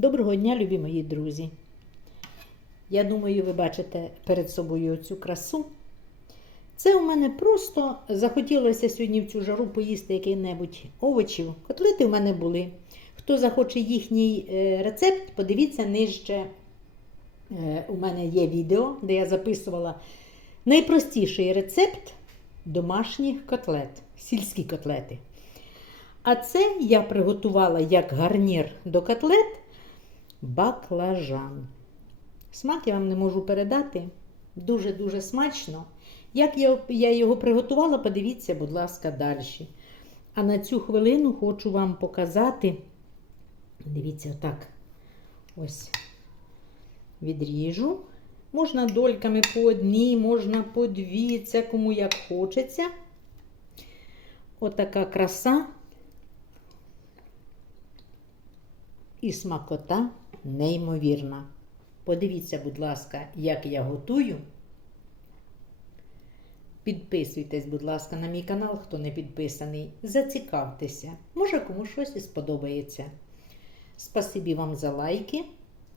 Доброго дня, любі мої друзі. Я думаю, ви бачите перед собою цю красу. Це у мене просто захотілося сьогодні в цю жару поїсти який-небудь овочів. Котлети в мене були. Хто захоче їхній е, рецепт, подивіться нижче. Е, У мене є відео, де я записувала найпростіший рецепт домашніх котлет, сільські котлети. А це я приготувала як гарнір до котлет баклажан. Смак я вам не можу передати. Дуже-дуже смачно. Як я, його приготувала, подивіться, будь ласка, далі. А на цю хвилину хочу вам показати. Дивіться, отак. Ось відріжу. Можна дольками по одній, можна по дві, це кому як хочеться. Отака краса. І смакота неймовірна. Подивіться, будь ласка, як я готую. Підписуйтесь, будь ласка, на мій канал, хто не підписаний. Зацікавтеся. Може, комусь щось і сподобається. Спасибі вам за лайки.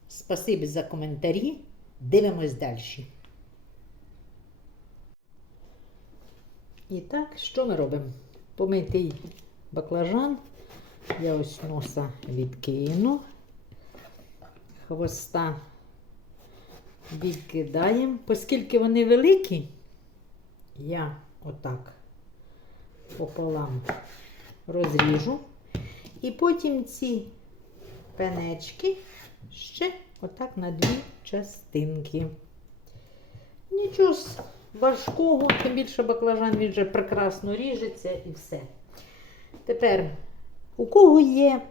Спасибі за коментарі. Дивимось далі. І так, що ми робимо? Помитий баклажан. Я ось носа відкину, хвоста відкидаємо. Оскільки вони великі, я отак пополам розріжу. І потім ці пенечки ще отак на дві частинки. Нічого важкого, тим більше баклажан він вже прекрасно ріжеться і все. Тепер у кого є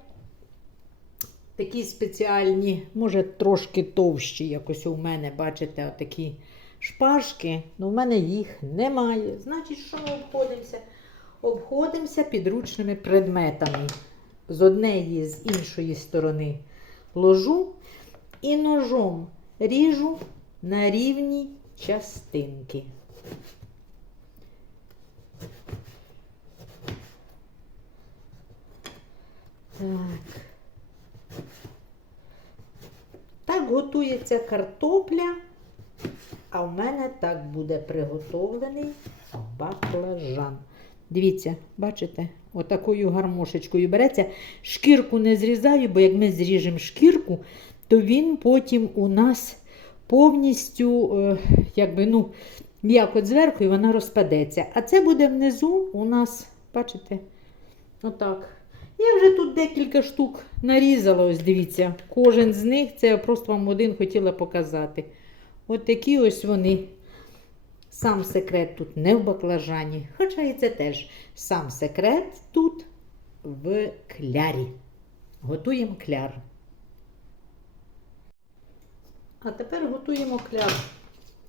такі спеціальні, може трошки товщі, якось у мене, бачите, отакі шпажки, але в мене їх немає. Значить, що ми обходимося? Обходимося підручними предметами. З однієї, з іншої сторони ложу і ножом ріжу на рівні частинки. Так. Так готується картопля, а в мене так буде приготовлений баклажан. Дивіться, бачите, отакою гармошечкою береться. Шкірку не зрізаю, бо як ми зріжемо шкірку, то він потім у нас повністю, е, якби, ну, м'яко зверху і вона розпадеться. А це буде внизу у нас, бачите, отак. Я вже тут декілька штук нарізала, ось дивіться. Кожен з них, це я просто вам один хотіла показати. От такі ось вони. Сам секрет тут не в баклажані. Хоча і це теж сам секрет тут в клярі. Готуємо кляр. А тепер готуємо кляр.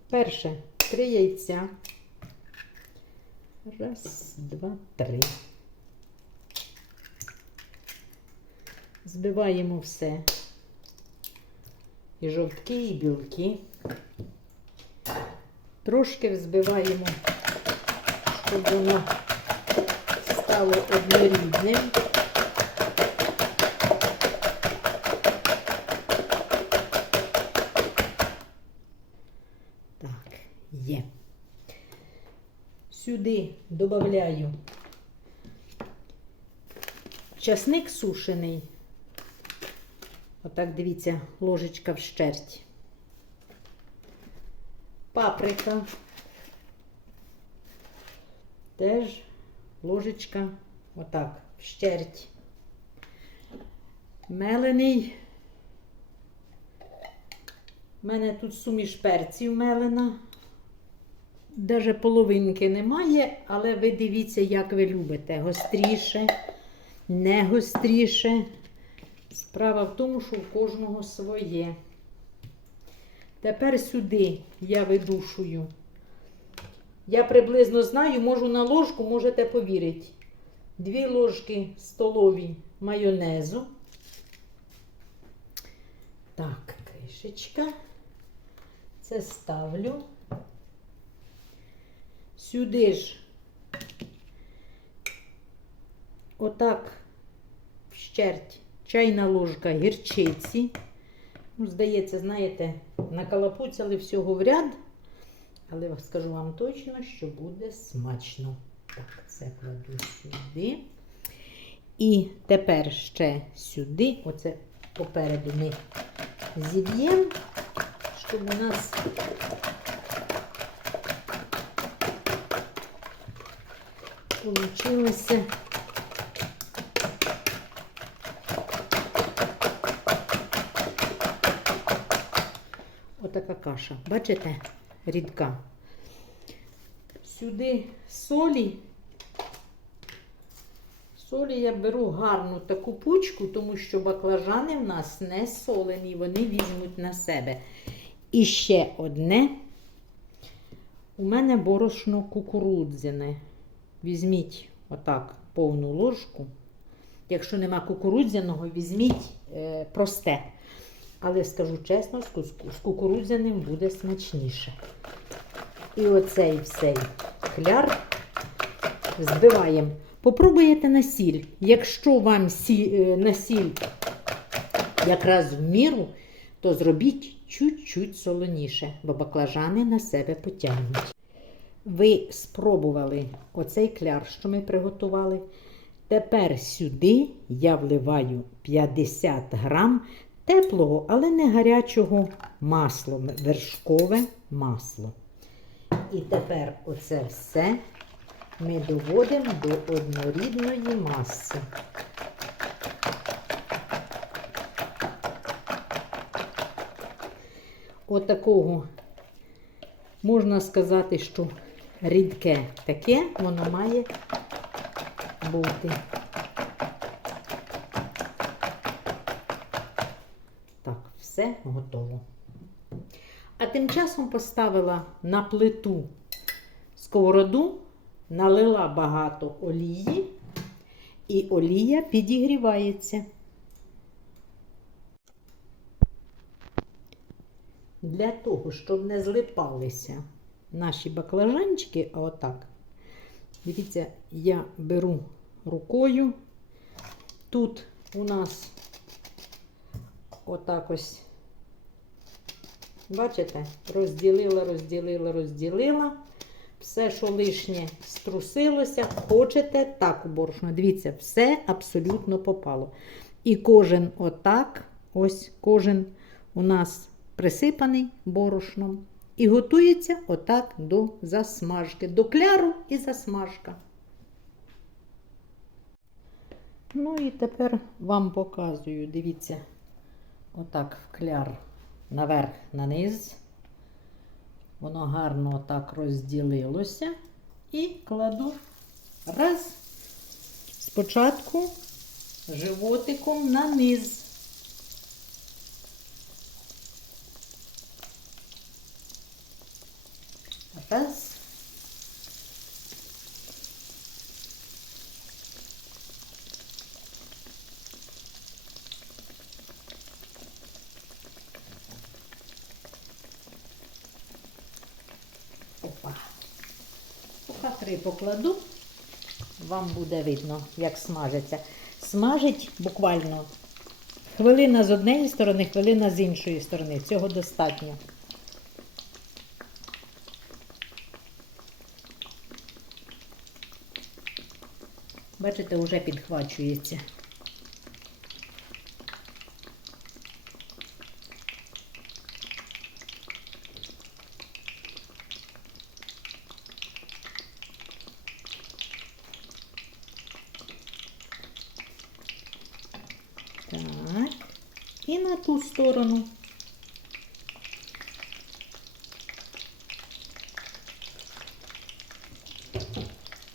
Перше три яйця. Раз, два, три. Збиваємо все. І жовтки, і білки. Трошки взбиваємо, щоб воно стало однорідним. Так, є. Сюди додаю часник сушений. Отак, дивіться, ложечка в щерть. Паприка. Теж ложечка отак, в щерть. Мелений. У мене тут суміш перців мелена. Даже половинки немає, але ви дивіться, як ви любите. Гостріше, не гостріше. Справа в тому, що в кожного своє. Тепер сюди я видушую. Я приблизно знаю, можу на ложку, можете повірити. Дві ложки столові майонезу. Так, кришечка. Це ставлю. Сюди ж отак вщерть чайна ложка гірчиці. Ну, здається, знаєте, накалапуцяли всього в ряд, але скажу вам точно, що буде смачно. Так, це кладу сюди. І тепер ще сюди, оце попереду ми зіб'ємо, щоб у нас получилося. Отака каша. Бачите? Рідка. Сюди солі. Солі я беру гарну таку пучку, тому що баклажани в нас не солені, вони візьмуть на себе. І ще одне. У мене борошно кукурудзяне. Візьміть отак повну ложку. Якщо нема кукурудзяного, візьміть е, просте. Але скажу чесно, з кукурудзяним буде смачніше. І оцей всей кляр збиваємо. Попробуєте на сіль. Якщо вам сі, е, на сіль якраз в міру, то зробіть чуть-чуть солоніше, бо баклажани на себе потягнуть. Ви спробували оцей кляр, що ми приготували. Тепер сюди я вливаю 50 грам теплого, але не гарячого масла, вершкове масло. І тепер оце все ми доводимо до однорідної маси. Отакого можна сказати, що рідке таке воно має бути. Так, все готово. А тим часом поставила на плиту сковороду, налила багато олії, і олія підігрівається. Для того, щоб не злипалися наші баклажанчики, а отак. Дивіться, я беру рукою. Тут у нас отак ось, бачите, розділила, розділила, розділила. Все, що лишнє струсилося, хочете так у борошно. Дивіться, все абсолютно попало. І кожен отак, ось кожен у нас присипаний борошном. І готується отак до засмажки, до кляру і засмажка. Ну і тепер вам показую, дивіться, отак в кляр наверх на низ. Воно гарно отак розділилося. І кладу раз. Спочатку животиком на низ. Три покладу, вам буде видно, як смажиться. Смажить буквально хвилина з однієї сторони, хвилина з іншої сторони. Цього достатньо. Бачите, вже підхвачується. Так. І на ту сторону.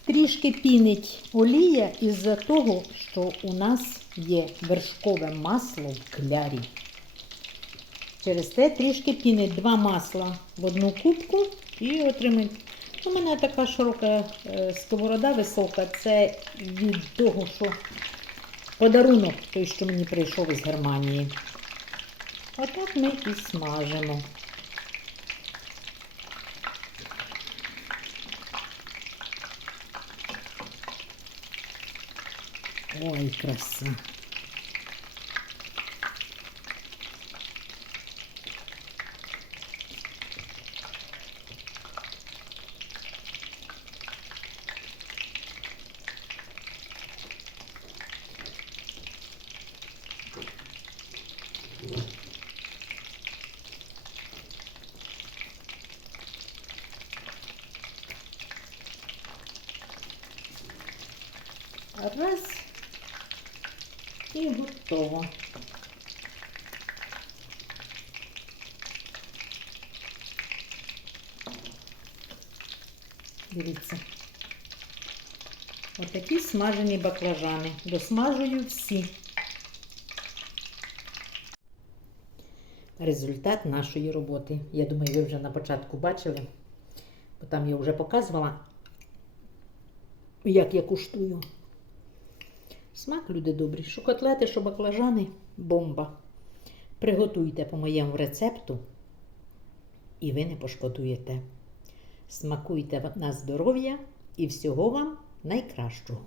Трішки пінить олія із-за того, що у нас є вершкове масло в клярі. Через те трішки пінить два масла в одну кубку і отримають. У мене така широка е, сковорода висока. Це від того, що подарунок той, що мені прийшов із Германії. Отак ми і смажимо. Ой, краса. Раз. І готово. Дивіться. Отакі смажені баклажани. Досмажую всі. Результат нашої роботи. Я думаю, ви вже на початку бачили, бо там я вже показувала, як я куштую. Смак, люди добрі, що котлети, що баклажани бомба. Приготуйте по моєму рецепту, і ви не пошкодуєте. Смакуйте на здоров'я і всього вам найкращого.